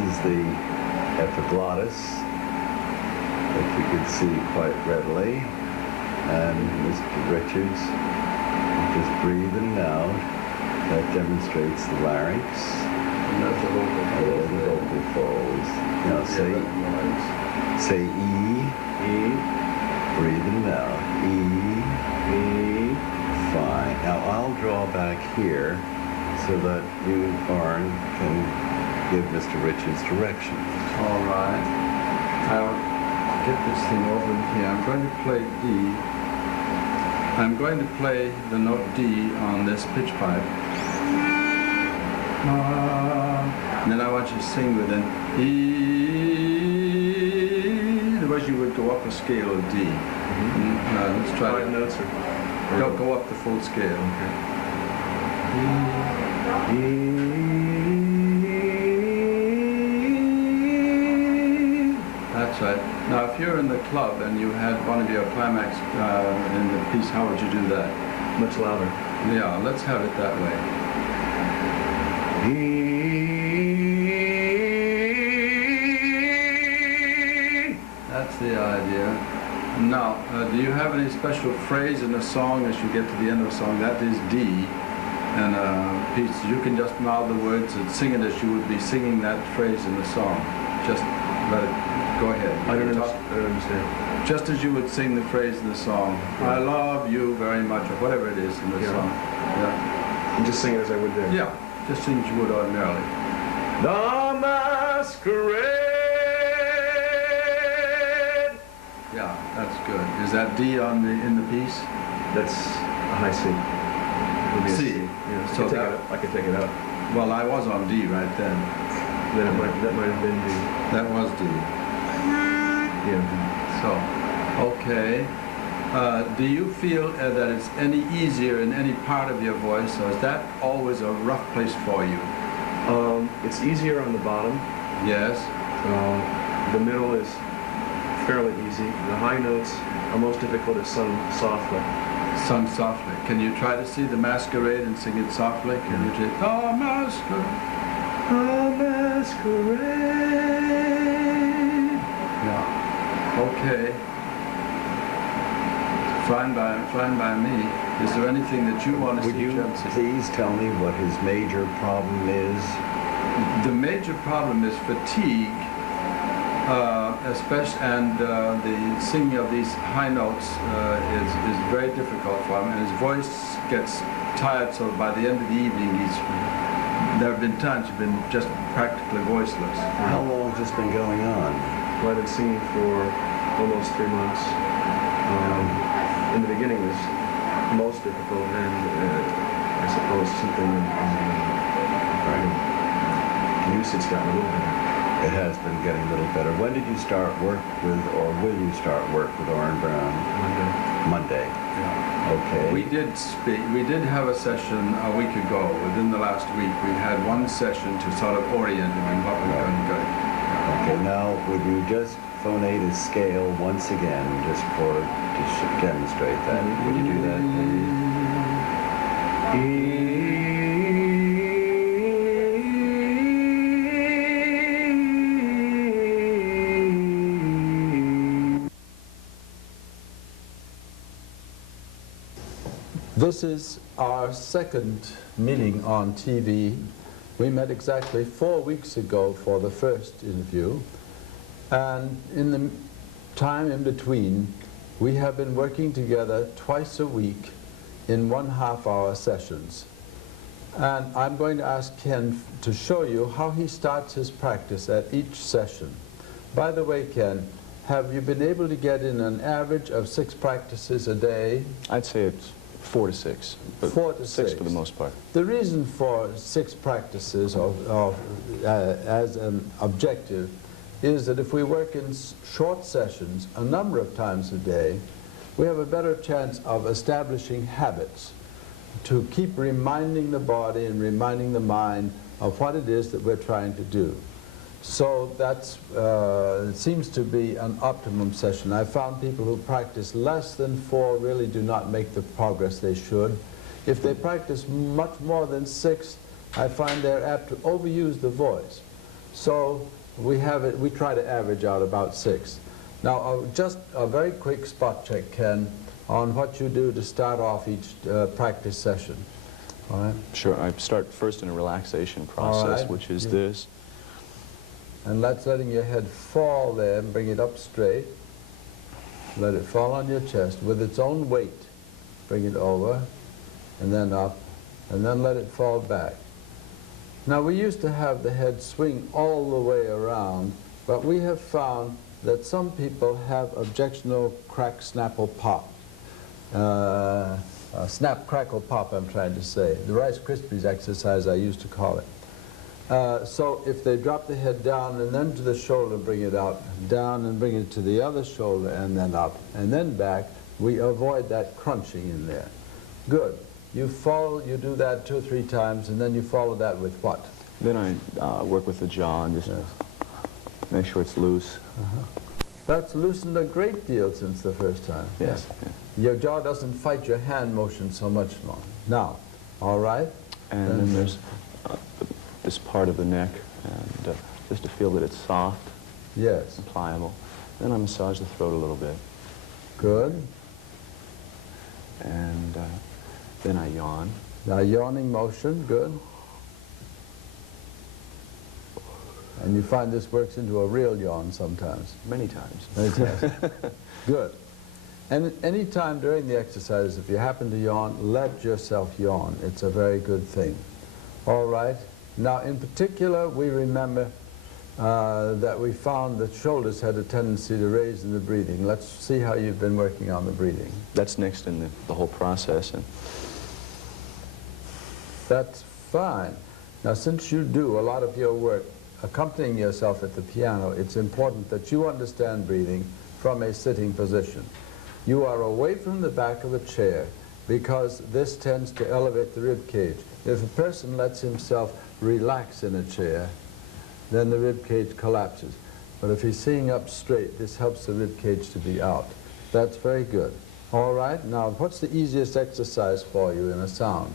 is the epiglottis, that you can see quite readily. And Mr. Richards just breathing out. That demonstrates the larynx. And that's the vocal folds. Now say E. E. Breathing out. E. E. Fine. Now I'll draw back here so that you, Oren, can give Mr. Richards direction. All right. I'll get this thing over here. I'm going to play D. I'm going to play the note D on this pitch pipe. And then I want you to sing with an E. Otherwise you would go up a scale of D. Let's try 5 notes or go up the full scale. okay. E. That's right. Now, if you're in the club and you had one of your climax in the piece, how would you do that? Much louder. Yeah, let's have it that way. E. That's the idea. Now, do you have any special phrase in a song as you get to the end of a song? That is D. And piece, you can just mouth the words and sing it as you would be singing that phrase in the song. Just let it go ahead. I don't understand. Just as you would sing the phrase in the song. I love you very much, or whatever it is in the song. Yeah. And just sing it as I would there. Yeah, just sing as you would ordinarily. The masquerade. Yeah, that's good. Is that D on the in the piece? That's a high C. It would be a C. Yeah, So I could take it out. Well, I was on D right then. Then that might have been D. That was D. Yeah. So, okay. Do you feel that it's any easier in any part of your voice, or is that always a rough place for you? It's easier on the bottom. Yes. The middle is fairly easy. The high notes are most difficult if sung softly. Sung softly. Can you try to see the masquerade and sing it softly? Can you just, the masquerade, the masquerade. Yeah. Okay. Fine by me. Is there anything that you want to Would see? you please tell me what his major problem is? The major problem is fatigue, especially, and the singing of these high notes is very difficult for him, and his voice gets tired. So by the end of the evening, there have been times he's been just practically voiceless. How long has this been going on? Well, I've been singing for almost 3 months. In the beginning it was most difficult, and I suppose something in usage gotten a little better. It has been getting a little better. When did you start work with, or will you start work with Oren Brown? Monday. Yeah. Okay. We did have a session a week ago. Within the last week, we had one session to sort of orient him in what was going to go. Okay, now would you just phonate a scale once again, just to demonstrate that? Would you do that, please? This is our second meeting on TV. We met exactly 4 weeks ago for the first interview, and in the time in between we have been working together twice a week in 1/2-hour sessions. And I'm going to ask Ken to show you how he starts his practice at each session. By the way, Ken, have you been able to get in an average of 6 practices a day? I'd say it's 4 to 6, but 4 to 6 6 for the most part. The reason for 6 practices as an objective is that if we work in short sessions a number of times a day, we have a better chance of establishing habits to keep reminding the body and reminding the mind of what it is that we're trying to do. So that's, it seems to be an optimum session. I've found people who practice less than 4 really do not make the progress they should. If they practice much more than 6, I find they're apt to overuse the voice. So we try to average out about 6. Now, just a very quick spot check, Ken, on what you do to start off each practice session. All right? Sure. I start first in a relaxation All process, right. which is this. And that's letting your head fall there and bring it up straight. Let it fall on your chest with its own weight. Bring it over, and then up, and then let it fall back. Now, we used to have the head swing all the way around, but we have found that some people have objectional crack, snapple, pop. Snap, crackle, pop, I'm trying to say. The Rice Krispies exercise, I used to call it. So if they drop the head down and then to the shoulder, bring it out, down and bring it to the other shoulder, and then up, and then back, we avoid that crunching in there. Good. You do that 2 or 3 times, and then you follow that with what? Then I work with the jaw and just make sure it's loose. That's loosened a great deal since the first time. Yes. Yeah. Your jaw doesn't fight your hand motion so much more. Now, all right? And then there's this part of the neck, and just to feel that it's soft Yes. and pliable. Then I massage the throat a little bit, Good. and then I yawn. Now, yawning motion, good. And you find this works into a real yawn sometimes. Many times. Many times. Good. And any time during the exercise, if you happen to yawn, let yourself yawn. It's a very good thing. All right. Now, in particular, we remember that we found that shoulders had a tendency to raise in the breathing. Let's see how you've been working on the breathing. That's next in the whole process. And That's fine. Now, since you do a lot of your work accompanying yourself at the piano, it's important that you understand breathing from a sitting position. You are away from the back of a chair because this tends to elevate the rib cage. If a person lets himself relax in a chair, then the rib cage collapses. But if he's sitting up straight, this helps the rib cage to be out. That's very good. All right, now what's the easiest exercise for you in a sound?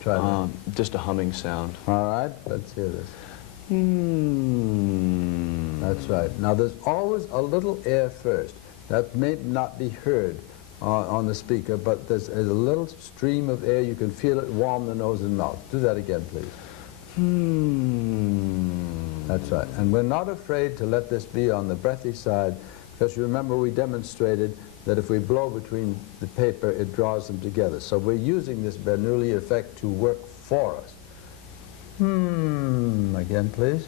Try that. just a humming sound. All right, let's hear this. Mm. That's right. Now there's always a little air first. That may not be heard on the speaker, but there's a little stream of air. You can feel it warm the nose and mouth. Do that again, please. That's right. And we're not afraid to let this be on the breathy side, because you remember we demonstrated that if we blow between the paper, it draws them together. So we're using this Bernoulli effect to work for us. Again, please.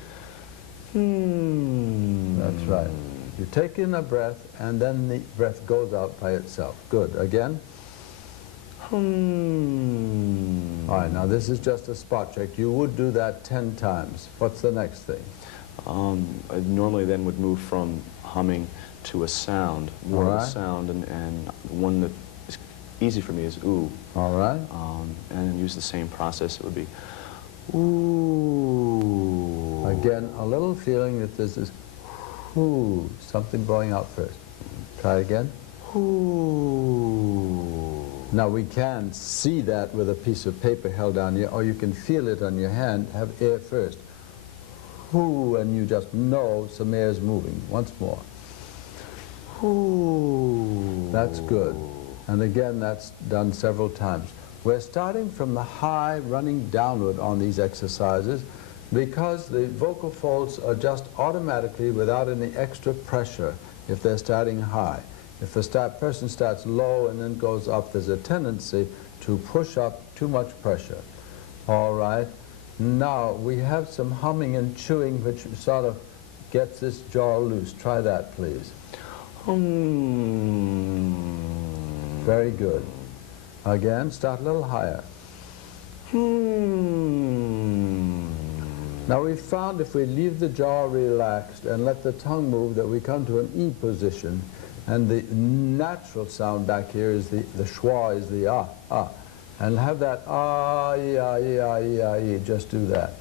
That's right. You take in a breath, and then the breath goes out by itself. Good. Again. All right, now this is just a spot check. You would do that 10 times. What's the next thing? I normally then would move from humming to a sound, more of a sound, and one that is easy for me is ooh. All right. And use the same process. It would be ooh. Again, a little feeling that there's this ooh, something blowing out first. Try again. Ooh. Now we can see that with a piece of paper held down here, or you can feel it on your hand. Have air first. Ooh, and you just know some air is moving. Once more. Ooh. That's good. And again, that's done several times. We're starting from the high, running downward on these exercises because the vocal folds are just automatically without any extra pressure if they're starting high. If a person starts low and then goes up, there's a tendency to push up too much pressure. All right. Now, we have some humming and chewing which sort of gets this jaw loose. Try that, please. Very good. Again, start a little higher. Now we've found if we leave the jaw relaxed and let the tongue move that we come to an E position, and the natural sound back here is the schwa, is the ah, ah. And have that ah, yeah, yeah, yeah, yeah. Just do that.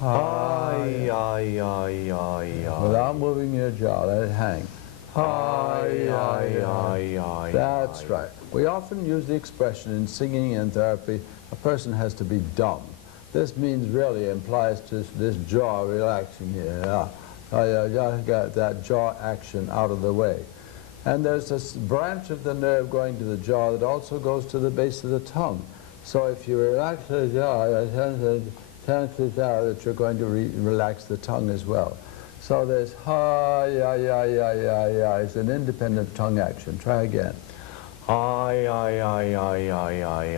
Ah, Yeah, yeah, yeah, yeah. without moving your jaw, let it hang. Ah, yeah, yeah. That's right. We often use the expression in singing and therapy, a person has to be dumb. This means really implies to this jaw relaxing here. Yeah. You got that jaw action out of the way. And there's this branch of the nerve going to the jaw that also goes to the base of the tongue. So if you relax the jaw, chances are that you're going to relax the tongue as well. So there's ha, ya, ya, ya, ya, ya. It's an independent tongue action. Try again.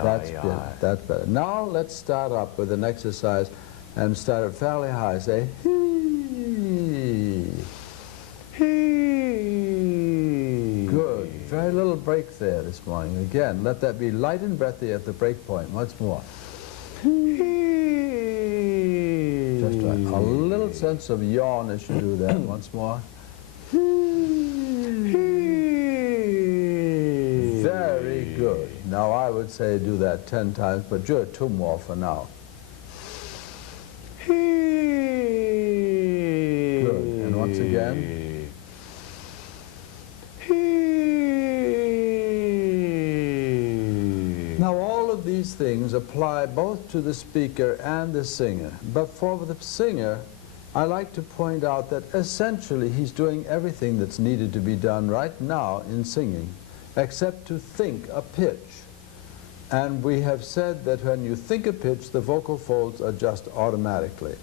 That's good. That's better. Now let's start up with an exercise and start it fairly high. Say hee. Hee. Good. Very little break there this morning. Again, let that be light and breathy at the break point. Once more. Hee. Just right. A little sense of yawn as you do that. Once more. Very good. Now I would say do that 10 times, but do it 2 more for now. Good. And once again. Now all of these things apply both to the speaker and the singer. But for the singer, I like to point out that essentially he's doing everything that's needed to be done right now in singing, except to think a pitch. And we have said that when you think a pitch, the vocal folds adjust automatically.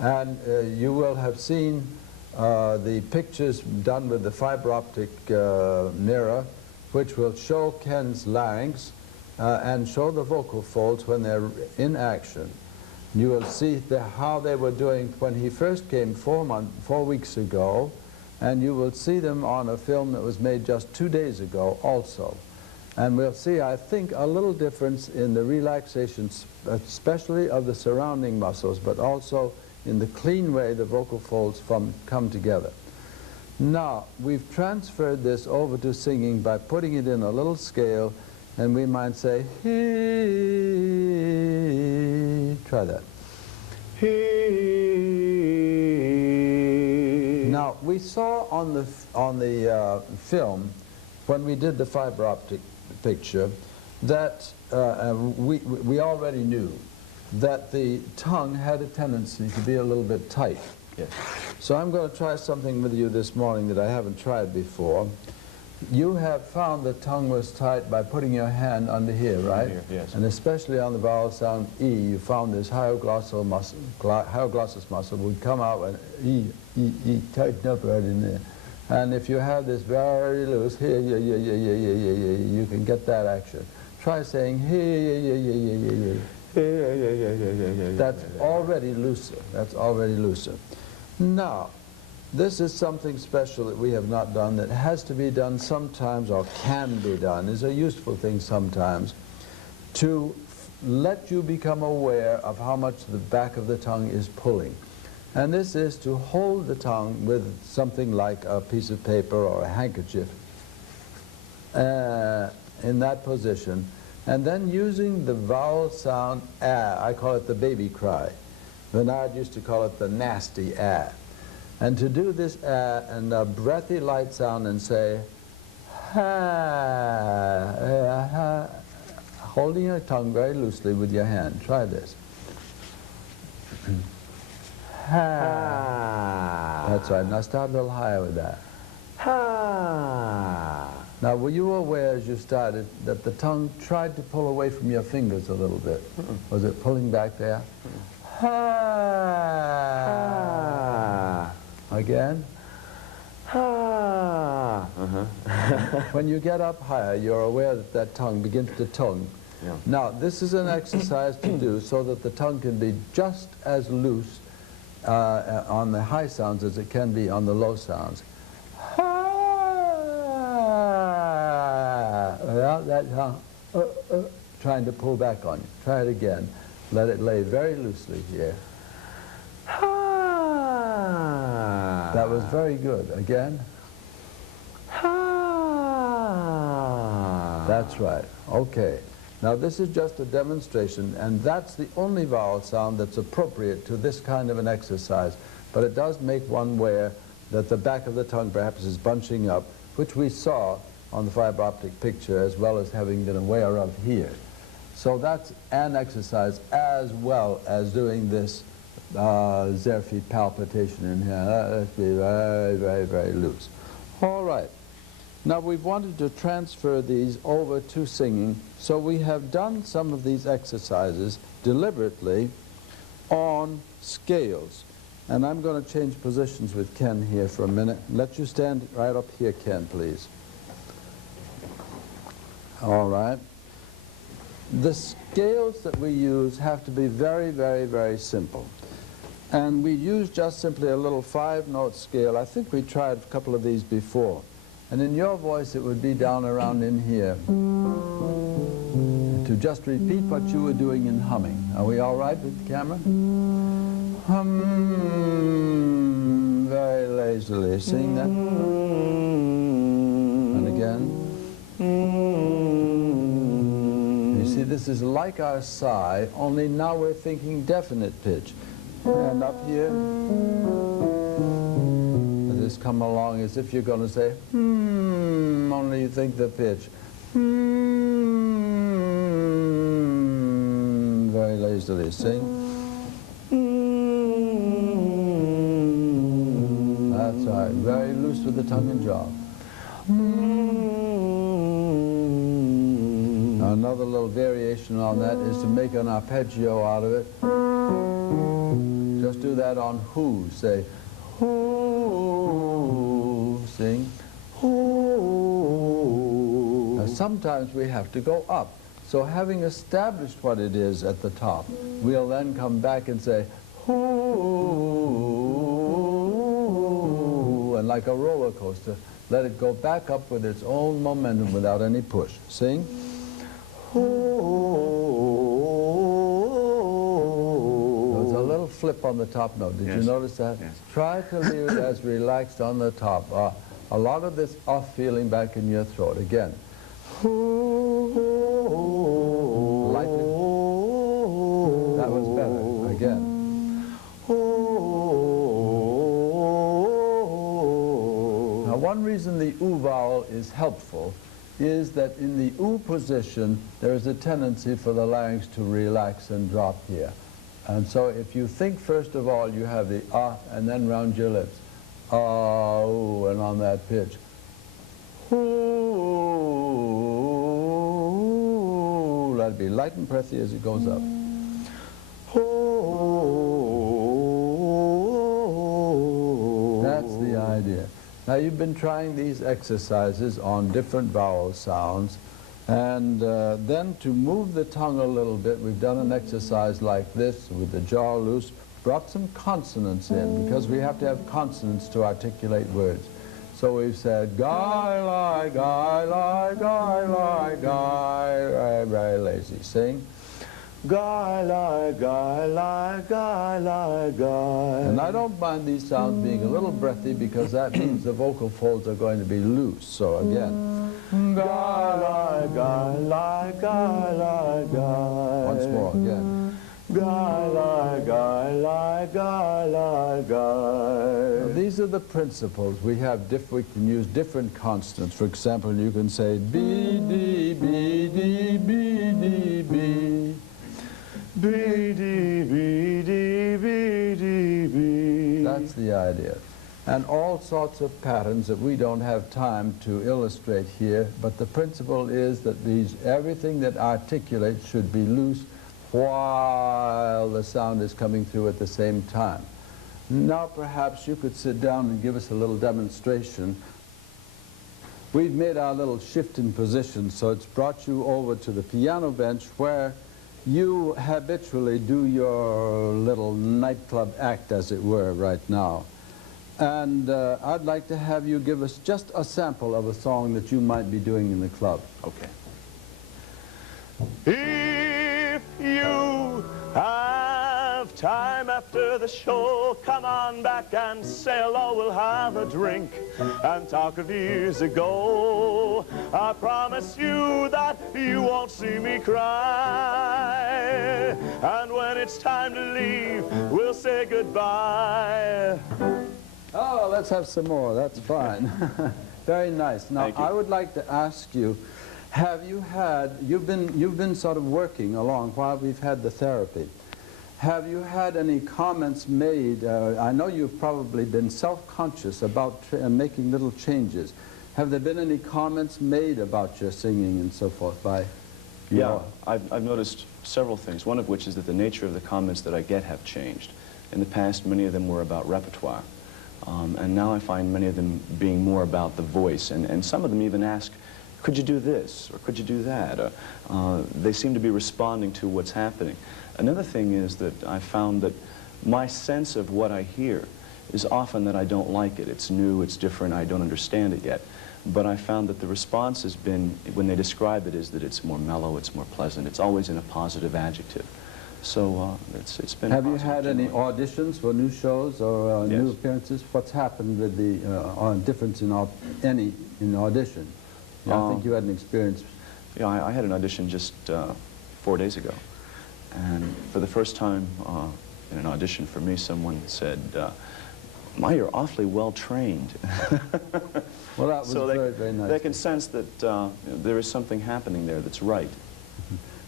And you will have seen the pictures done with the fiber optic mirror, which will show Ken's larynx and show the vocal folds when they're in action. You will see how they were doing when he first came 4 weeks ago, and you will see them on a film that was made just 2 days ago also. And we'll see, I think, a little difference in the relaxation, especially of the surrounding muscles, but also in the clean way the vocal folds come together. Now, we've transferred this over to singing by putting it in a little scale, and we might say, hee. Try that. Hee. Now, we saw on the film, when we did the fiber optic picture, that we already knew that the tongue had a tendency to be a little bit tight. Yes. So I'm going to try something with you this morning that I haven't tried before. You have found the tongue was tight by putting your hand under here, right? Here, yes. And especially on the vowel sound E, you found this hyoglossus muscle would come out and E, tighten up right in there. And if you have this very loose, here, you can get that action. Try saying here, That's already looser. That's already looser. Now, this is something special that we have not done that has to be done sometimes, or can be done, is a useful thing sometimes, to let you become aware of how much the back of the tongue is pulling. And this is to hold the tongue with something like a piece of paper or a handkerchief in that position, and then using the vowel sound ah. I call it the baby cry. Bernard used to call it the nasty ah. And to do this ah and a breathy light sound and say ha, holding your tongue very loosely with your hand. Try this. Ha. That's right. Now start a little higher with that. Ha. Now, were you aware as you started that the tongue tried to pull away from your fingers a little bit? Was it pulling back there? Ha. Again? Ha. When you get up higher, you're aware that that tongue begins to tongue. Yeah. Now, Now, this is an exercise to do so that the tongue can be just as loose on the high sounds as it can be on the low sounds. Without that tongue trying to pull back on you. Try it again. Let it lay very loosely here. That was very good. Again. That's right. Okay. Now this is just a demonstration, and that's the only vowel sound that's appropriate to this kind of an exercise. But it does make one aware that the back of the tongue perhaps is bunching up, which we saw on the fiber optic picture, as well as having been aware of here. So that's an exercise as well as doing this Zerfi palpitation in here. Let's be very, very, very loose. All right. Now we've wanted to transfer these over to singing, so we have done some of these exercises deliberately on scales. And I'm going to change positions with Ken here for a minute. Let you stand right up here, Ken, please. All right. The scales that we use have to be very, very, very simple. And we use just simply a little 5-note scale. I think we tried a couple of these before. And in your voice, it would be down around in here. To just repeat what you were doing in humming. Are we all right with the camera? Hum, very lazily. Sing that. And again. You see, this is like our sigh, only now we're thinking definite pitch. And up here. Just come along as if you're going to say, only you think the pitch. Very lazily sing. That's right, very loose with the tongue and jaw. Now another little variation on that is to make an arpeggio out of it. Just do that on who, say, who, sing, who. Now sometimes we have to go up. So having established what it is at the top, we'll then come back and say, who, and like a roller coaster, let it go back up with its own momentum without any push. Sing, There's a little flip on the top note. Did you notice that? Yes. Try to leave it as relaxed on the top. A lot of this off feeling back in your throat. Again. Lightly. That was better. Again. Now, one reason the oo vowel is helpful is that in the oo position, there is a tendency for the larynx to relax and drop here. And so if you think, first of all, you have the and then round your lips. Ooh, and on that pitch. Ooh, let it be light and breathy as it goes up. Ooh. That's the idea. Now, you've been trying these exercises on different vowel sounds, and then to move the tongue a little bit, we've done an exercise like this with the jaw loose, brought some consonants in, because we have to have consonants to articulate words. So we've said, guy, lie, guy, lie, guy, lie, guy, very, very lazy. Sing. Guy, lie, guy, lie, guy, lie, guy. And I don't mind these sounds being a little breathy because that means the vocal folds are going to be loose. So again. Guy, lie, guy, lie, guy, lie, guy. Once more, again. Guy, lie, guy, lie, guy, lie, guy. Now, these are the principles. We can use different consonants. For example, you can say B, D, B, D, B, D, B. B, D, B, D, B, D, B. That's the idea. And all sorts of patterns that we don't have time to illustrate here, but the principle is that everything that articulates should be loose while the sound is coming through at the same time. Now perhaps you could sit down and give us a little demonstration. We've made our little shift in position, so it's brought you over to the piano bench where you habitually do your little nightclub act, as it were, right now. And I'd like to have you give us just a sample of a song that you might be doing in the club. Okay. If you have time after the show, come on back and say hello. We'll have a drink and talk of years ago. I promise you that you won't see me cry. And when it's time to leave, we'll say goodbye. Oh, let's have some more. That's fine. Very nice. Now, I would like to ask you, Have you had, you've been sort of working along while we've had the therapy. Have you had any comments made? I know you've probably been self-conscious about making little changes. Have there been any comments made about your singing and so forth by you? Yeah, I've noticed several things, one of which is that the nature of the comments that I get have changed. In the past, many of them were about repertoire, and now I find many of them being more about the voice, and some of them even ask, could you do this, or could you do that? They seem to be responding to what's happening. Another thing is that I found that my sense of what I hear is often that I don't like it. It's new, it's different, I don't understand it yet. But I found that the response has been, when they describe it, is that it's more mellow, it's more pleasant. It's always in a positive adjective. So it's been Have you positive had any generally. auditions for new shows or Yes. new appearances? What's happened with the difference in in audition? Yeah, I think you had an experience. Yeah, I had an audition just 4 days ago. And for the first time in an audition for me, someone said, "My, you're awfully well trained." Well, that was so very nice. They can sense that there is something happening there that's right.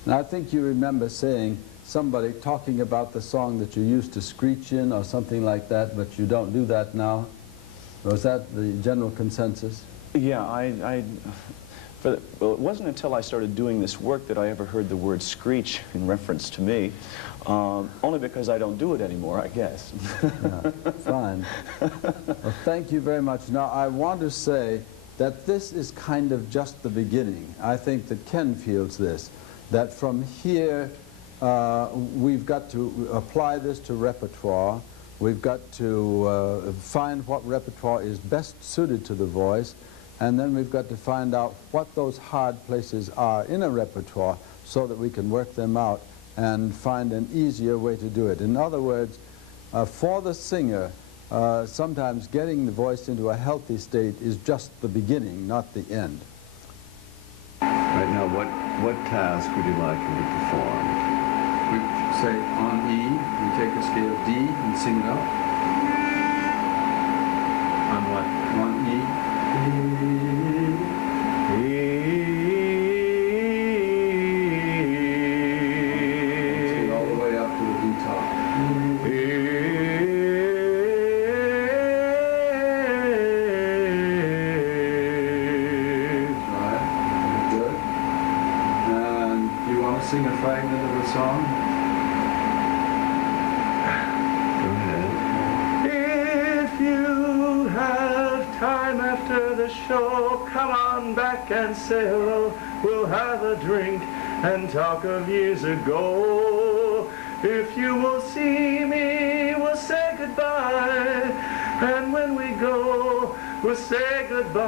And I think you remember saying, somebody talking about the song that you used to screech in or something like that, but you don't do that now. Was that the general consensus? Yeah, well, it wasn't until I started doing this work that I ever heard the word screech in reference to me, only because I don't do it anymore, I guess. Yeah, fine. Well, thank you very much. Now, I want to say that this is kind of just the beginning. I think that Ken feels this, that from here, we've got to apply this to repertoire. We've got to find what repertoire is best suited to the voice, and then we've got to find out what those hard places are in a repertoire so that we can work them out and find an easier way to do it. In other words, for the singer, sometimes getting the voice into a healthy state is just the beginning, not the end. Right now, what task would you like him to perform? We say on E, we take a scale of D and sing it up. On what? On E. Sing all the way up to the D top. Right, good. And do you want to sing a fragment of the song? Go ahead. If you have time after the show, come on back and say hello. We'll have a drink and talk of years ago. If you will see me, we'll say goodbye. And when we go, we'll say goodbye.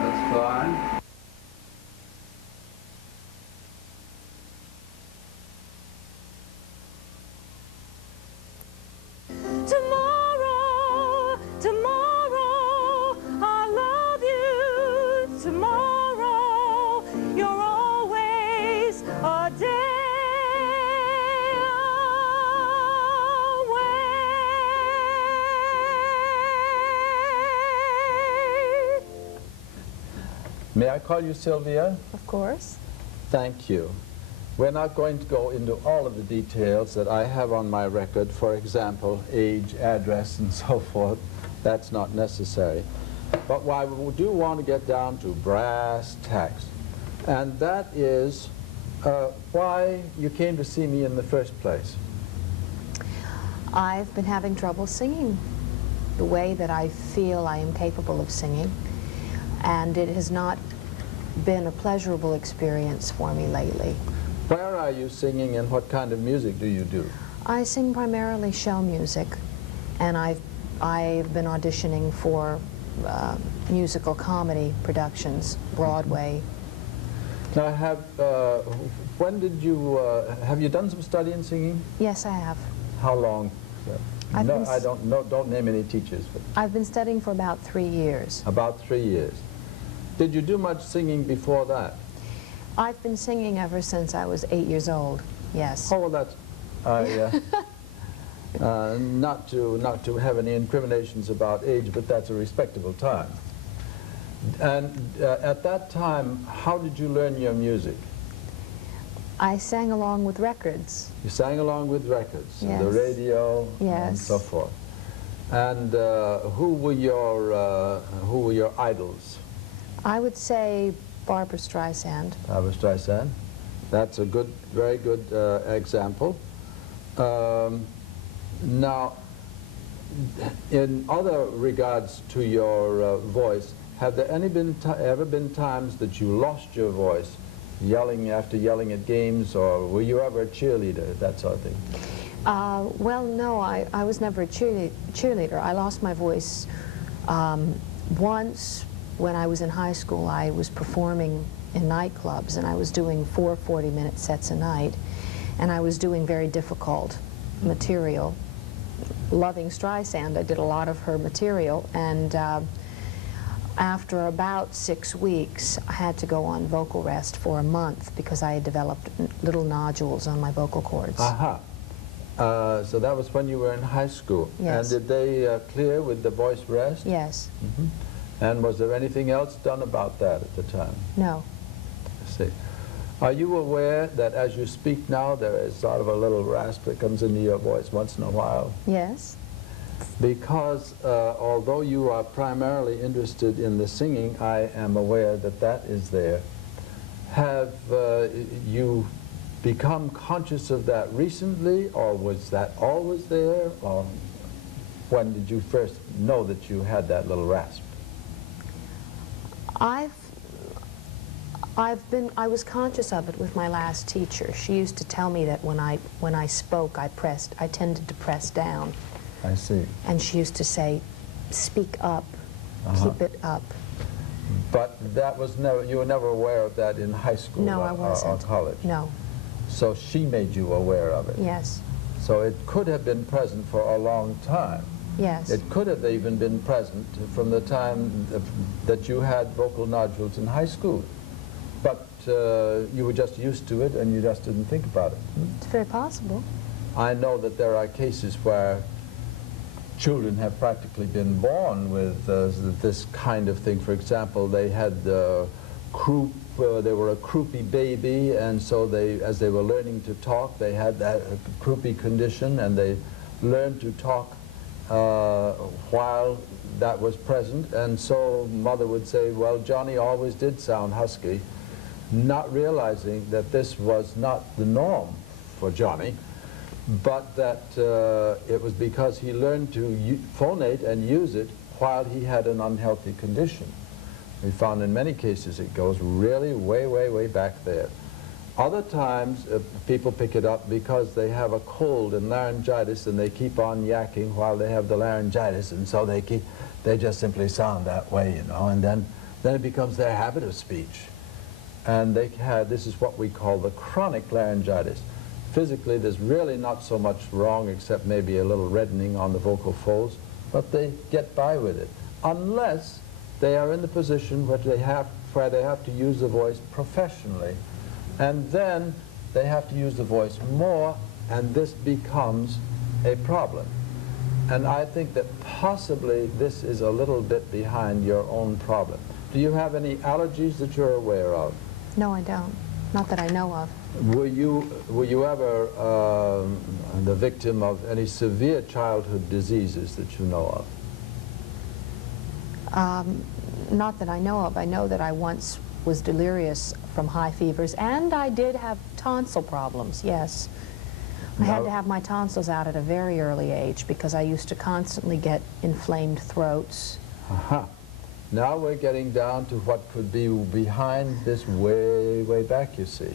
That's fine. Tomorrow, tomorrow, I love you. Tomorrow, you're always a day away. May I call you Sylvia? Of course. Thank you. We're not going to go into all of the details that I have on my record, for example, age, address, and so forth. That's not necessary. But why we do want to get down to brass tacks, and that is why you came to see me in the first place. I've been having trouble singing the way that I feel I am capable of singing, and it has not been a pleasurable experience for me lately. Where are you singing, and what kind of music do you do? I sing primarily show music, and I've been auditioning for musical comedy productions, Broadway. Now, when did you, have you done some study in singing? Yes, I have. How long? I've No, been s- don't name any teachers, but I've been studying for about 3 years. about 3 years. Did you do much singing before that? I've been singing ever since I was 8 years old, yes. Oh, well, that's, not to have any incriminations about age, but that's a respectable time. And at that time, how did you learn your music? I sang along with records. You sang along with records, Yes. the radio, and Yes. so forth. And who were your idols? I would say Barbra Streisand. Barbra Streisand. That's a good, very good example. Now, in other regards to your voice, have there ever been times that you lost your voice yelling after yelling at games, or were you ever a cheerleader, that sort of thing? Well, no, I was never a cheerleader. I lost my voice once when I was in high school. I was performing in nightclubs, and I was doing 4 40-minute sets a night, and I was doing very difficult material. Loving Streisand, I did a lot of her material, and after about 6 weeks, I had to go on vocal rest for a month because I had developed little nodules on my vocal cords. Aha. So that was when you were in high school. Yes. And did they clear with the voice rest? Yes. And was there anything else done about that at the time? No. I see. Are you aware that as you speak now, there is sort of a little rasp that comes into your voice once in a while? Yes. Because although you are primarily interested in the singing, I am aware that that is there. Have you become conscious of that recently, or was that always there? Or when did you first know that you had that little rasp? I was conscious of it with my last teacher. She used to tell me that when I spoke, I tended to press down. I see. And she used to say, speak up, keep it up. But that was never, you were never aware of that in high school No, I or wasn't. college? No. So she made you aware of it? Yes. So it could have been present for a long time. Yes. It could have even been present from the time that you had vocal nodules in high school. But you were just used to it and you just didn't think about it. It's very possible. I know that there are cases where children have practically been born with this kind of thing. For example, they had croup, they were a croupy baby, and so as they were learning to talk, they had that croupy condition, and they learned to talk while that was present. And so mother would say, well, Johnny always did sound husky, not realizing that this was not the norm for Johnny, but that it was because he learned to phonate and use it while he had an unhealthy condition. We found in many cases it goes really way, way, way back there. Other times people pick it up because they have a cold and laryngitis, and they keep on yakking while they have the laryngitis, and so they just simply sound that way, you know, and then it becomes their habit of speech. And this is what we call the chronic laryngitis. Physically, there's really not so much wrong except maybe a little reddening on the vocal folds, but they get by with it, unless they are in the position where they have to use the voice professionally. And then they have to use the voice more, and this becomes a problem. And I think that possibly this is a little bit behind your own problem. Do you have any allergies that you're aware of? No, I don't. Not that I know of. Were you ever the victim of any severe childhood diseases that you know of? Not that I know of. I know that I once was delirious from high fevers, and I did have tonsil problems, yes. I had to have my tonsils out at a very early age because I used to constantly get inflamed throats. Aha. Now we're getting down to what could be behind this way, way back, you see.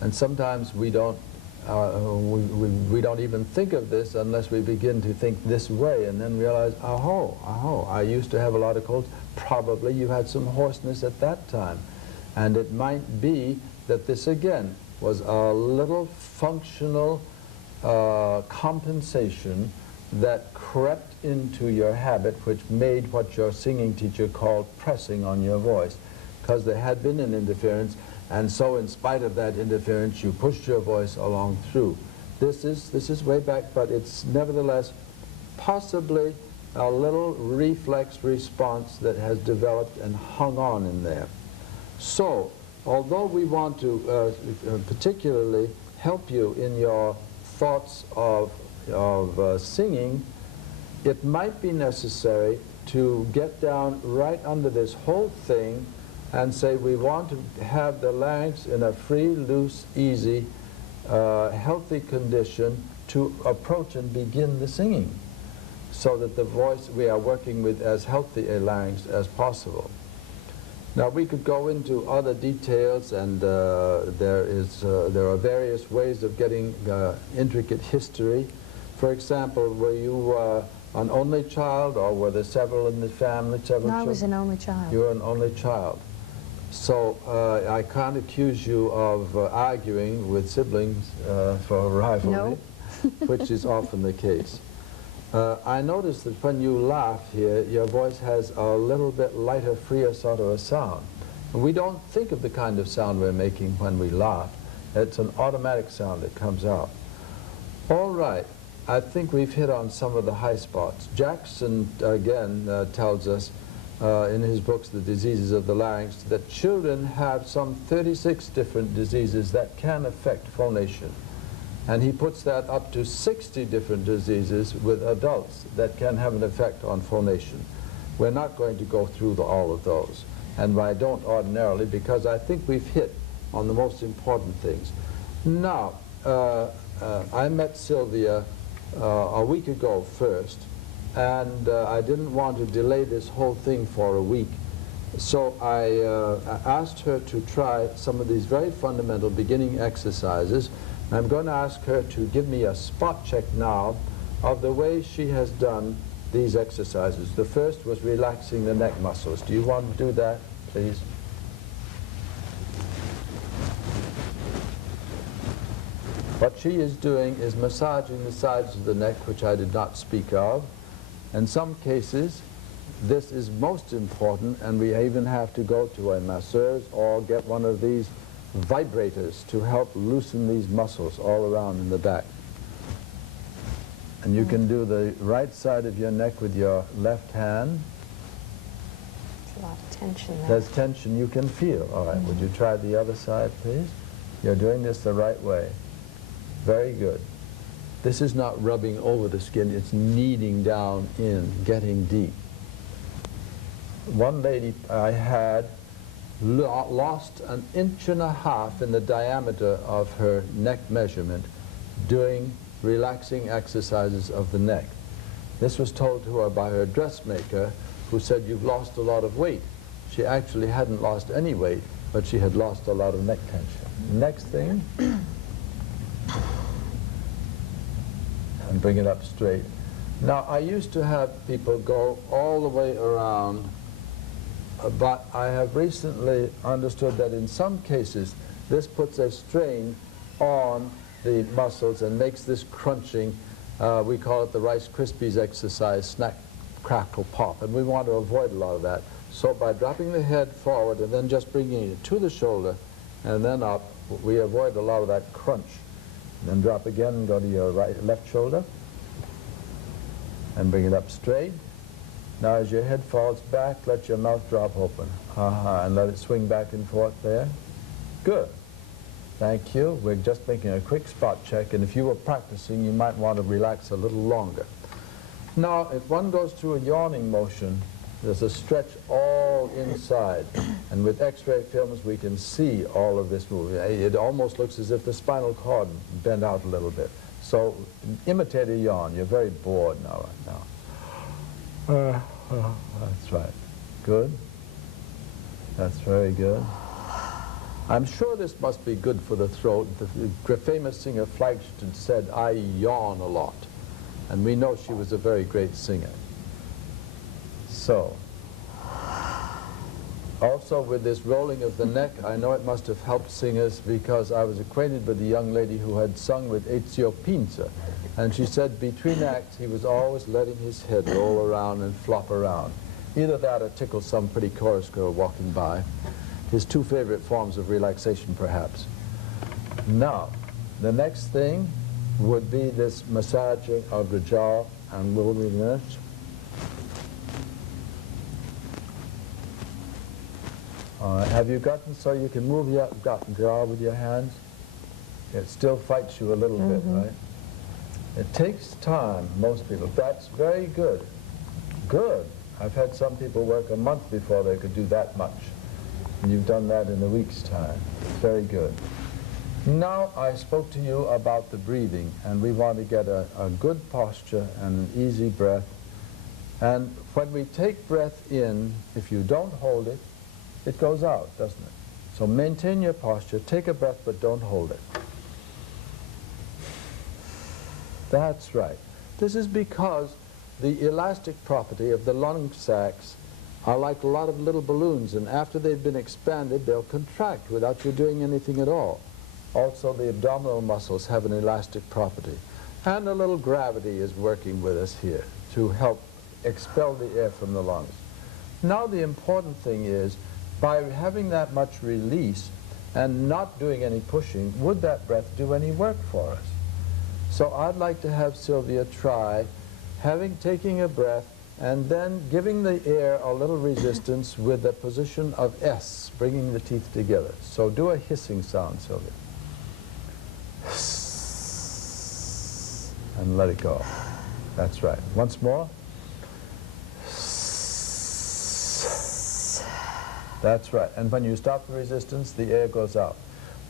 And sometimes we don't even think of this unless we begin to think this way and then realize, oh, I used to have a lot of colds. Probably you had some hoarseness at that time. And it might be that this again was a little functional compensation that crept into your habit, which made what your singing teacher called pressing on your voice, because there had been an interference, and so in spite of that interference you pushed your voice along through. This is way back, but it's nevertheless possibly a little reflex response that has developed and hung on in there. So, although we want to particularly help you in your thoughts of singing, it might be necessary to get down right under this whole thing and say we want to have the larynx in a free, loose, easy, healthy condition to approach and begin the singing, so that the voice, we are working with as healthy a larynx as possible. Now we could go into other details, and there are various ways of getting intricate history. For example, were you an only child, or were there several in the family? No, I was an only child. You were an only child. So I can't accuse you of arguing with siblings for rivalry, No. which is often the case. I noticed that when you laugh here, your voice has a little bit lighter, freer sort of a sound. And we don't think of the kind of sound we're making when we laugh. It's an automatic sound that comes out. All right, I think we've hit on some of the high spots. Jackson, again, tells us in his books, The Diseases of the Larynx, that children have some 36 different diseases that can affect phonation. And he puts that up to 60 different diseases with adults that can have an effect on phonation. We're not going to go through all of those. And I don't ordinarily, because I think we've hit on the most important things. Now, I met Sylvia a week ago first, and I didn't want to delay this whole thing for a week. So I asked her to try some of these very fundamental beginning exercises. I'm going to ask her to give me a spot check now of the way she has done these exercises. The first was relaxing the neck muscles. Do you want to do that, please? What she is doing is massaging the sides of the neck, which I did not speak of. In some cases, this is most important, and we even have to go to a masseuse or get one of these vibrators to help loosen these muscles all around in the back. And you can do the right side of your neck with your left hand. There's a lot of tension there. There's tension you can feel. All right, would you try the other side, please? You're doing this the right way. Very good. This is not rubbing over the skin, it's kneading down in, getting deep. One lady I had lost 1.5 inches in the diameter of her neck measurement doing relaxing exercises of the neck. This was told to her by her dressmaker, who said, "You've lost a lot of weight." She actually hadn't lost any weight, but she had lost a lot of neck tension. Next thing, and bring it up straight. Now, I used to have people go all the way around, but I have recently understood that in some cases this puts a strain on the muscles and makes this crunching. We call it the Rice Krispies exercise, snack, crackle, pop, and we want to avoid a lot of that. So by dropping the head forward and then just bringing it to the shoulder and then up, we avoid a lot of that crunch. And then drop again and go to your left shoulder and bring it up straight. Now as your head falls back, let your mouth drop open. And let it swing back and forth there. Good. Thank you. We're just making a quick spot check, and if you were practicing, you might want to relax a little longer. Now, if one goes through a yawning motion, there's a stretch all inside, and with X-ray films we can see all of this moving. It almost looks as if the spinal cord bent out a little bit. So imitate a yawn. You're very bored now, right now. That's right. Good. That's very good. I'm sure this must be good for the throat. The famous singer Flagston said, "I yawn a lot." And we know she was a very great singer. So, also with this rolling of the neck, I know it must have helped singers, because I was acquainted with a young lady who had sung with Ezio Pinza. And she said between acts he was always letting his head roll around and flop around. Either that or tickle some pretty chorus girl walking by. His two favorite forms of relaxation, perhaps. Now, the next thing would be this massaging of the jaw and moving it. Have you gotten so you can move your jaw with your hands? It still fights you a little bit, right? It takes time, most people. That's very good. Good. I've had some people work a month before they could do that much. And you've done that in a week's time. Very good. Now I spoke to you about the breathing, and we want to get a good posture and an easy breath. And when we take breath in, if you don't hold it, it goes out, doesn't it? So maintain your posture, take a breath, but don't hold it. That's right. This is because the elastic property of the lung sacs are like a lot of little balloons, and after they've been expanded, they'll contract without you doing anything at all. Also, the abdominal muscles have an elastic property. And a little gravity is working with us here to help expel the air from the lungs. Now the important thing is, by having that much release and not doing any pushing, would that breath do any work for us? So I'd like to have Sylvia try taking a breath and then giving the air a little resistance with the position of S, bringing the teeth together. So do a hissing sound, Sylvia. And let it go. That's right. Once more. That's right. And when you stop the resistance, the air goes out.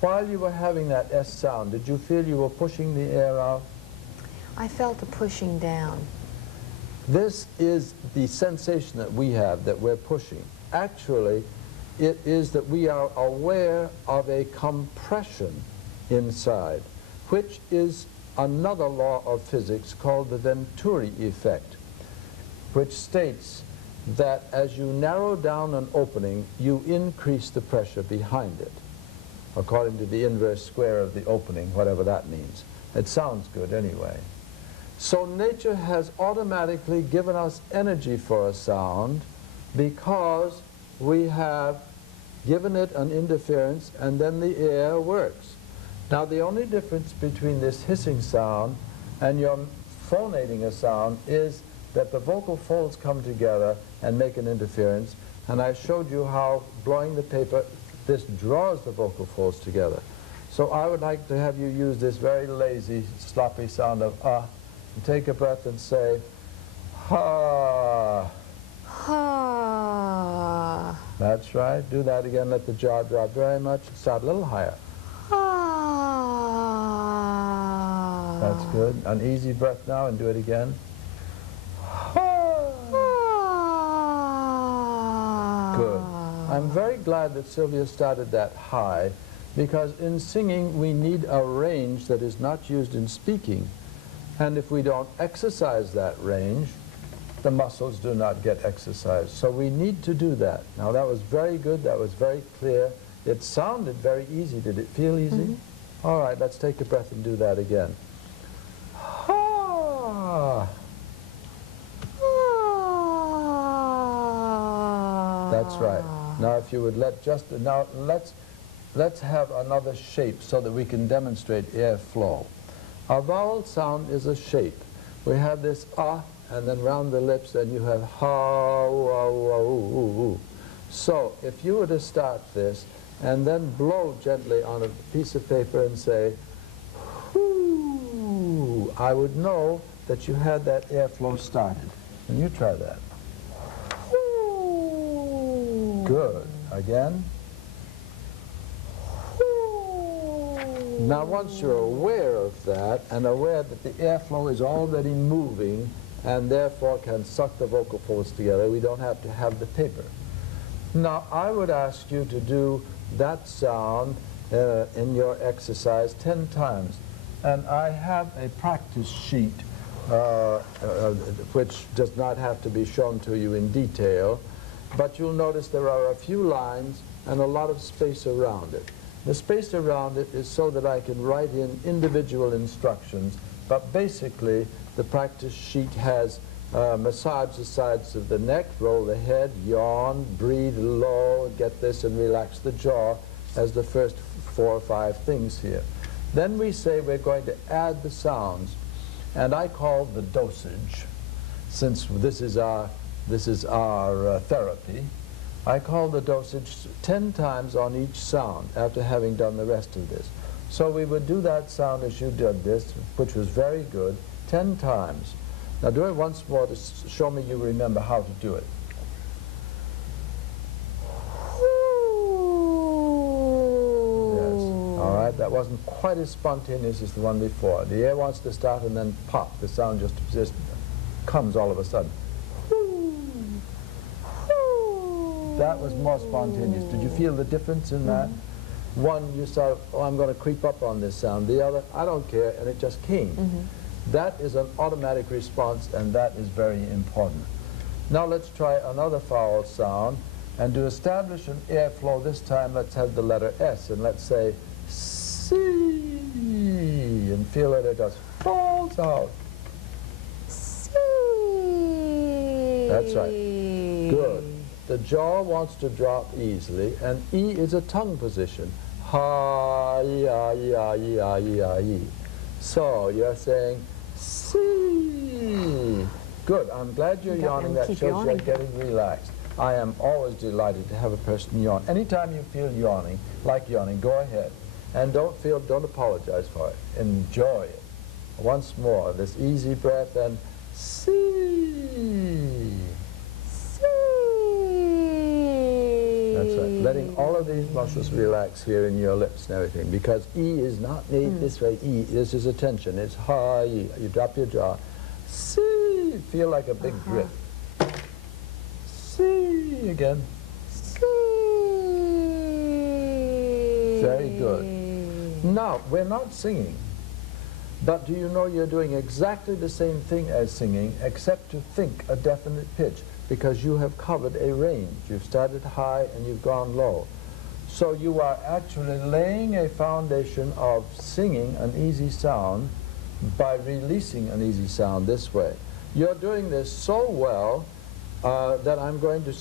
While you were having that S sound, did you feel you were pushing the air out? I felt a pushing down. This is the sensation that we have, that we're pushing. Actually, it is that we are aware of a compression inside, which is another law of physics called the Venturi effect, which states that as you narrow down an opening, you increase the pressure behind it, according to the inverse square of the opening, whatever that means. It sounds good anyway. So nature has automatically given us energy for a sound because we have given it an interference, and then the air works. Now the only difference between this hissing sound and your phonating a sound is that the vocal folds come together and make an interference, and I showed you how blowing the paper, this draws the vocal folds together. So I would like to have you use this very lazy, sloppy sound of and take a breath and say, ha. Ha. That's right. Do that again. Let the jaw drop very much. Start a little higher. Ha. That's good. An easy breath now, and do it again. Good. I'm very glad that Sylvia started that high, because in singing we need a range that is not used in speaking. And if we don't exercise that range, the muscles do not get exercised. So we need to do that. Now that was very good. That was very clear. It sounded very easy. Did it feel easy? Mm-hmm. All right, let's take a breath and do that again. Ha. That's right. Now if you would now let's have another shape so that we can demonstrate airflow. A vowel sound is a shape. We have this and then round the lips, and you have ha, ooh. So if you were to start this and then blow gently on a piece of paper and say, whoo, I would know that you had that airflow started. And you try that. Good. Again. Now once you're aware of that, and aware that the airflow is already moving and therefore can suck the vocal folds together, we don't have to have the paper. Now I would ask you to do that sound in your exercise 10 times. And I have a practice sheet which does not have to be shown to you in detail, but you'll notice there are a few lines and a lot of space around it. The space around it is so that I can write in individual instructions, but basically the practice sheet has massage the sides of the neck, roll the head, yawn, breathe low, get this, and relax the jaw as the first 4 or 5 things here. Then we say we're going to add the sounds, and I call the dosage, since this is our therapy. I call the dosage 10 times on each sound after having done the rest of this. So we would do that sound as you did this, which was very good, 10 times. Now do it once more to show me you remember how to do it. Yes. All right, that wasn't quite as spontaneous as the one before. The air wants to start and then pop. The sound just comes all of a sudden. That was more spontaneous. Did you feel the difference in that? One, you saw, oh, I'm going to creep up on this sound. The other, I don't care, and it just came. That is an automatic response, and that is very important. Now let's try another vowel sound, and to establish an airflow this time, let's have the letter S, and let's say C, and feel that it just falls out. C. That's right. Good. The jaw wants to drop easily, and E is a tongue position. Ha, ya, ya, ya, ya, yi. So you're saying C. Good. I'm glad you're yawning. That shows you're getting relaxed. I am always delighted to have a person yawn. Anytime you feel yawning, like yawning, go ahead. And don't apologize for it. Enjoy it. Once more, this easy breath and C. That's right. Letting all of these muscles relax here in your lips and everything, because E is not made this way. E, this is a tension. It's ha, E. You drop your jaw. C, feel like a big grip. C again. C. Very good. Now, we're not singing, but do you know you're doing exactly the same thing as singing, except to think a definite pitch, because you have covered a range. You've started high and you've gone low. So you are actually laying a foundation of singing an easy sound by releasing an easy sound this way. You're doing this so well that I'm going to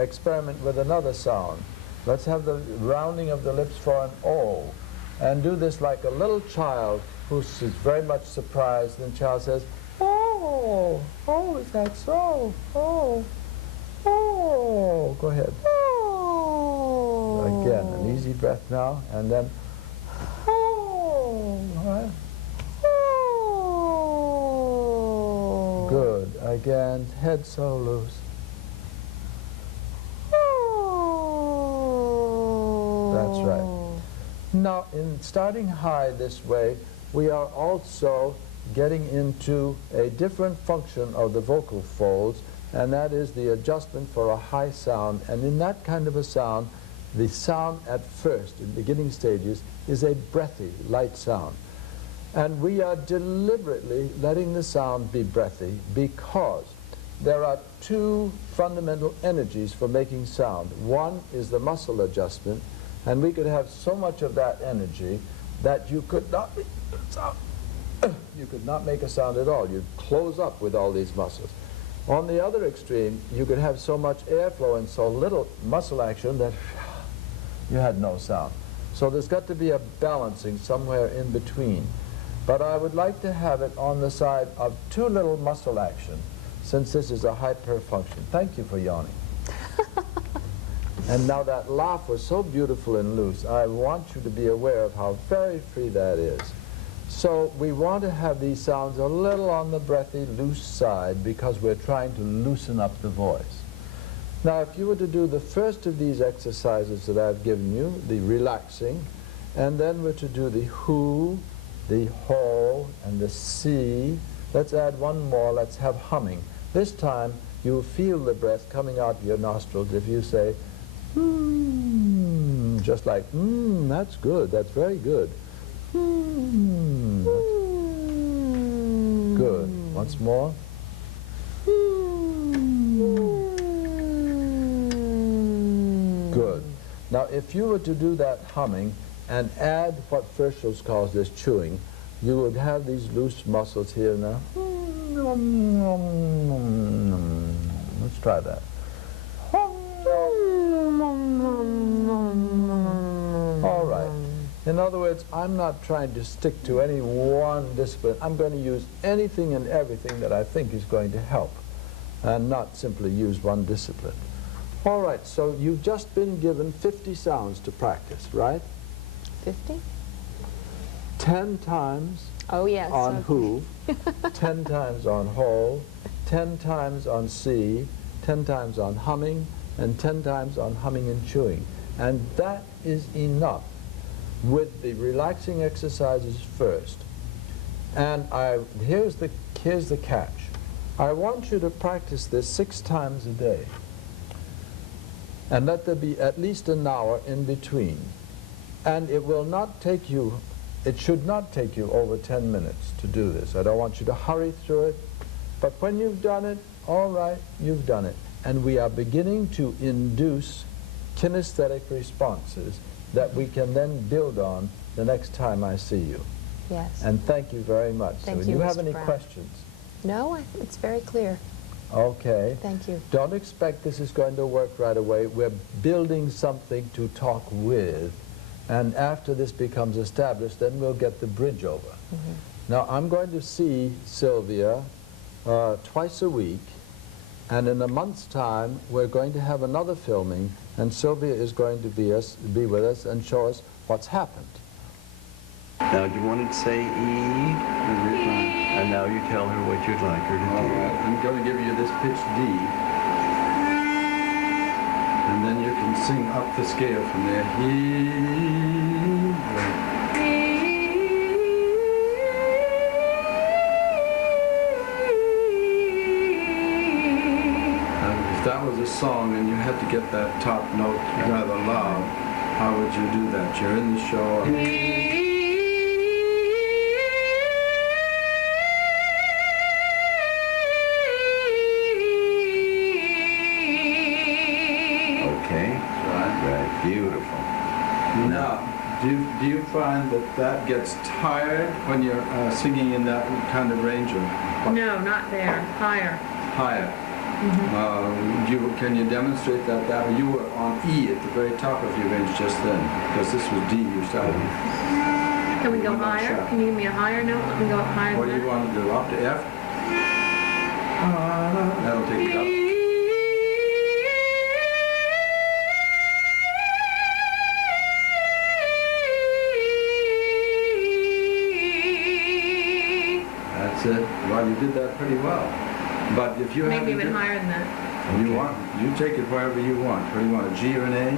experiment with another sound. Let's have the rounding of the lips for an O, and do this like a little child who's very much surprised, and the child says, "Oh, oh, is that so? Oh, oh." Go ahead. Oh. Again, an easy breath now, and then, oh. Right. Oh. Good. Again, head so loose. Oh. That's right. Now, in starting high this way, we are also getting into a different function of the vocal folds, and that is the adjustment for a high sound. And in that kind of a sound, the sound at first, in beginning stages, is a breathy, light sound. And we are deliberately letting the sound be breathy because there are two fundamental energies for making sound. One is the muscle adjustment, and we could have so much of that energy that you could not make a sound at all. You'd close up with all these muscles. On the other extreme, you could have so much airflow and so little muscle action that you had no sound. So there's got to be a balancing somewhere in between. But I would like to have it on the side of too little muscle action, since this is a hyper function. Thank you for yawning. And now that laugh was so beautiful and loose. I want you to be aware of how very free that is. So we want to have these sounds a little on the breathy, loose side because we're trying to loosen up the voice. Now, if you were to do the first of these exercises that I've given you, the relaxing, and then we're to do the who, the ho, and the si, let's add one more, let's have humming. This time, you'll feel the breath coming out of your nostrils if you say, just like, that's good, that's very good. Good. Once more. Good. Now, if you were to do that humming and add what Virchow calls this chewing, you would have these loose muscles here now. Let's try that. All right. In other words, I'm not trying to stick to any one discipline. I'm going to use anything and everything that I think is going to help, and not simply use one discipline. All right, so you've just been given 50 sounds to practice, right? 50? 10 times Oh, yes. on okay. who, 10 times on whole, 10 times on see, 10 times on humming, and 10 times on humming and chewing. And that is enough with the relaxing exercises first. And here's the catch. I want you to practice this 6 times a day. And let there be at least an hour in between. And it will not take you, it should not take you over 10 minutes to do this. I don't want you to hurry through it. But when you've done it, all right, you've done it. And we are beginning to induce kinesthetic responses that we can then build on the next time I see you. Yes. And thank you very much. Thank So do you, you have Mr. any Brown. questions? No, it's very clear. Okay. Thank you. Don't expect this is going to work right away. We're building something to talk with. And after this becomes established, then we'll get the bridge over. Mm-hmm. Now, I'm going to see Sylvia twice a week. And in a month's time, we're going to have another filming. And Sylvia is going to be with us and show us what's happened. Now, do you want to say E? And now you tell her what you'd like her to All do. right, I'm going to give you this pitch D. And then you can sing up the scale from there. If that was a song and you had to get that top note rather loud, how would you do that? You're in the show. Okay. Right. Beautiful. Now, do you find that gets tired when you're singing in that kind of range, or No, not there. Higher. higher? Can you demonstrate that? You were on E at the very top of your range just then, because this was D you started. Can we go We're not higher? sure. Can you give me a higher note? Let me go up higher What than do you that. want to do? Up to F? That'll take you up. That's it. Well, you did that pretty well. But if you have Maybe even higher than that. you take it wherever you want. What do you want, a G or an A?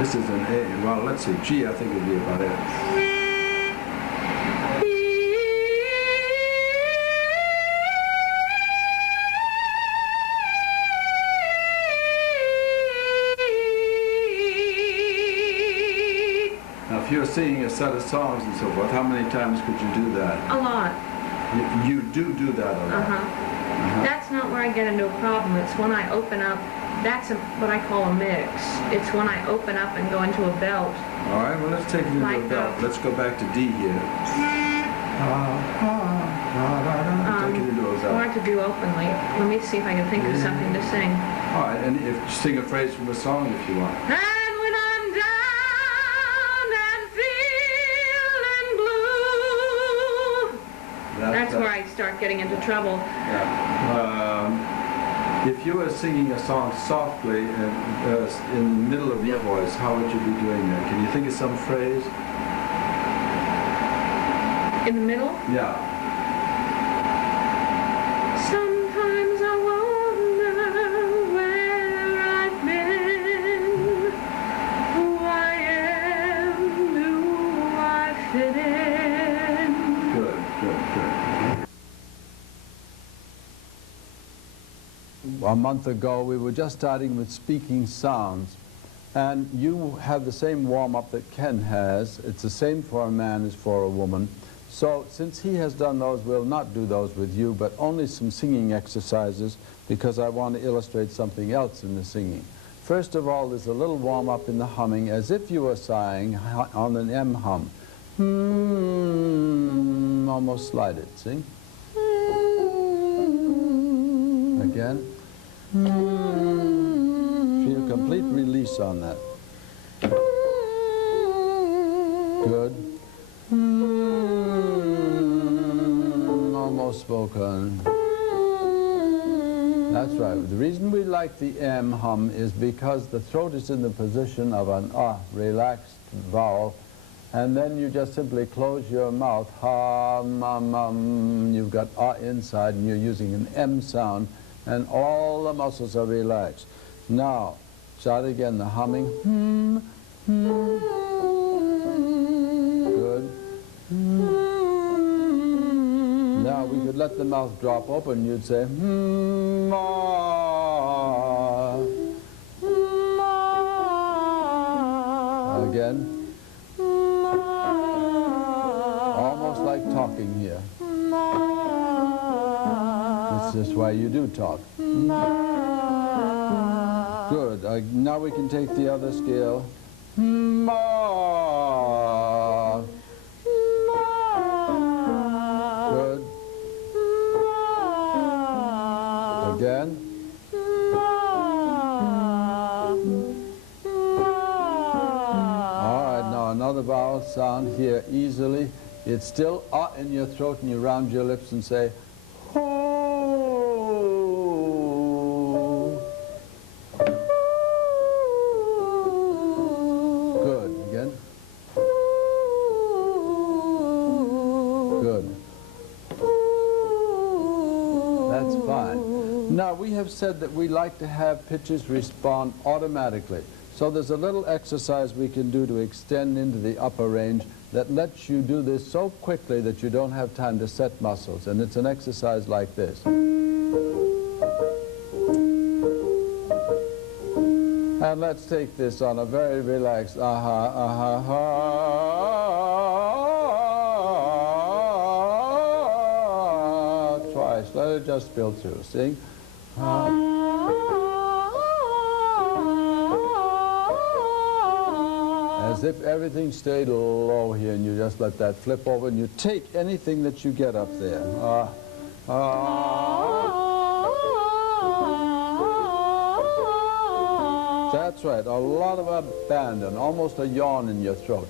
This is an A. Well, let's see. G, I think, would be about it. Now, if you're singing a set of songs and so forth, how many times could you do that? A lot. You do that a lot. Uh-huh. That's not where I get into a problem. It's when I open up. That's what I call a mix. It's when I open up and go into a belt. All right, well, let's take it into Like a belt. that. Let's go back to D here. Take it into a belt. Hard to do openly. Let me see if I can think of something to sing. All right, and sing a phrase from a song if you want. And when I'm down and feeling blue, that's where I start getting into trouble. If you were singing a song softly and in the middle of your voice, how would you be doing that? Can you think of some phrase? In the middle, Yeah. sometimes I wonder where I've been, who I am, do I fit in? Good. A month ago, we were just starting with speaking sounds, and you have the same warm-up that Ken has. It's the same for a man as for a woman. So since he has done those, we'll not do those with you, but only some singing exercises, because I want to illustrate something else in the singing. First of all, there's a little warm-up in the humming, as if you were sighing on an M hum. Almost slide it, see? Again. Feel complete release on that. Good. Almost spoken. That's right. The reason we like the M hum is because the throat is in the position of an relaxed vowel, and then you just simply close your mouth, you've got inside, and you're using an M sound, and all the muscles are relaxed. Now, start again, the humming. Good. Now we could let the mouth drop open, you'd say, again. Almost like talking here. This is why you do talk. Good. Now we can take the other scale. Good. Again. All right, now another vowel sound here easily. It's still in your throat, and you round your lips and say, ho. Good. Again. Good. That's fine. Now, we have said that we like to have pitches respond automatically. So there's a little exercise we can do to extend into the upper range that lets you do this so quickly that you don't have time to set muscles. And it's an exercise like this. And let's take this on a very relaxed twice. Let it just spill through. Sing. As if everything stayed low here, and you just let that flip over, and you take anything that you get up there. That's right, a lot of abandon, almost a yawn in your throat.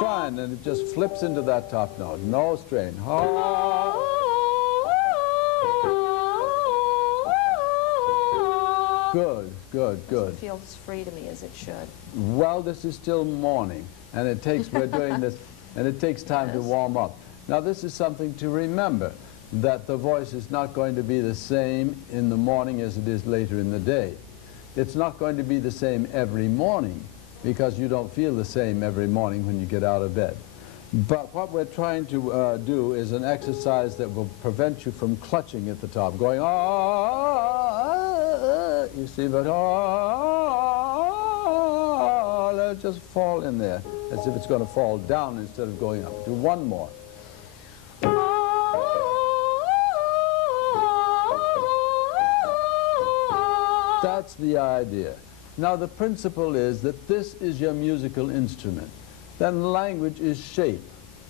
Fine, and it just flips into that top note, no strain. Good, good, good. It feels free to me as it should. Well, this is still morning, and we're doing this, and it takes time to warm up. Now, this is something to remember, that the voice is not going to be the same in the morning as it is later in the day. It's not going to be the same every morning, because you don't feel the same every morning when you get out of bed. But what we're trying to do is an exercise that will prevent you from clutching at the top, going, you see, but let it just fall in there, as if it's going to fall down instead of going up. Do one more. That's the idea. Now, the principle is that this is your musical instrument. Then language is shape.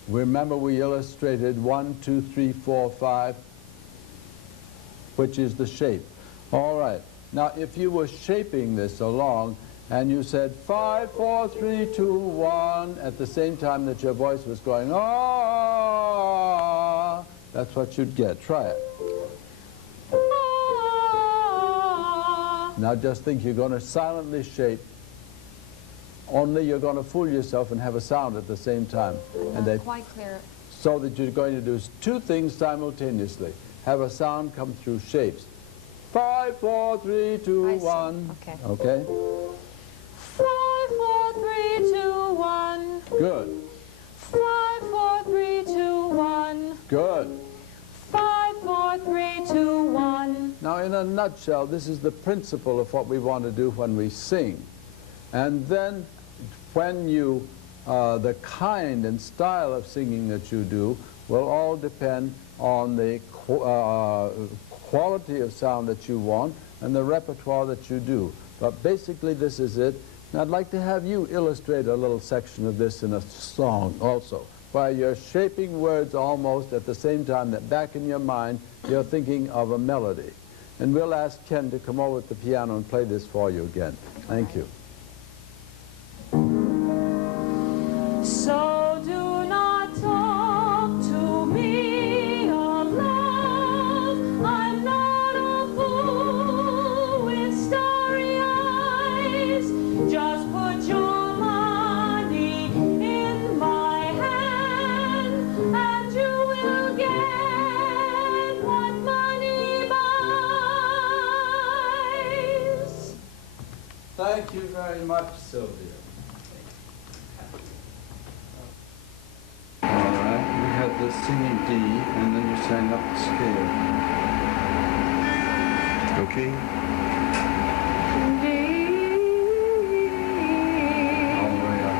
Remember, we illustrated 1, 2, 3, 4, 5, which is the shape. All right. Now, if you were shaping this along and you said 5, 4, 3, 2, 1 at the same time that your voice was going, that's what you'd get. Try it. Now just think you're going to silently shape, only you're going to fool yourself and have a sound at the same time. And not quite clear. So that you're going to do two things simultaneously. Have a sound come through shapes. 5, 4, 3, 2, 1. Okay. Okay? 5, 4, 3, 2, 1. Good. 5, 4, 3, 2, 1. Good. 5, 4, 3, 2, 1. Now, in a nutshell, this is the principle of what we want to do when we sing. And then when you, the kind and style of singing that you do will all depend on the quality of sound that you want and the repertoire that you do. But basically, this is it. And I'd like to have you illustrate a little section of this in a song also, where you're shaping words almost at the same time that back in your mind you're thinking of a melody. And we'll ask Ken to come over at the piano and play this for you again. Thank you. So do not talk Thank you very much, Sylvia. All right, we had the singing D, and then you sang up the scale. Okay. All the way up.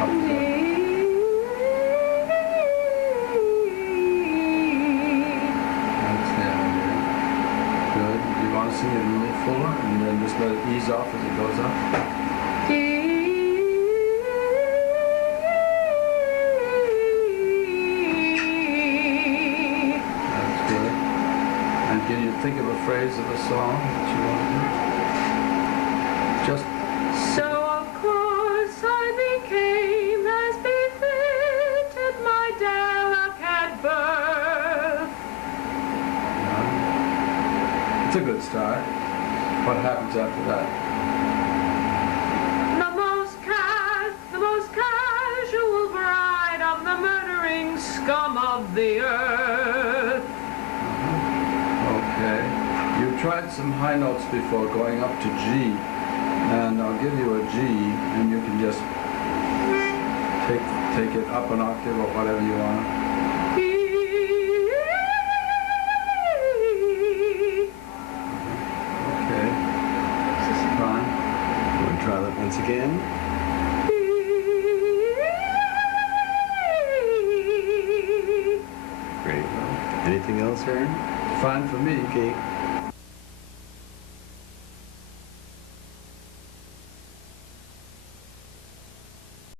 Up to that. That's down there. Good. You want to sing it a little fuller, and then just let it ease off as it goes up? That's good. And can you think of a phrase of a song that you want to do? Just, So of course I became as befitted my delicate birth. it's a good start. What happens after that? The most casual bride of the murdering scum of the earth. Okay. You've tried some high notes before, going up to G, and I'll give you a G, and you can just take it up an octave or whatever you want. Okay. Fine. Want to try that once again? Great. Anything else, Aaron? Fine for me. Okay.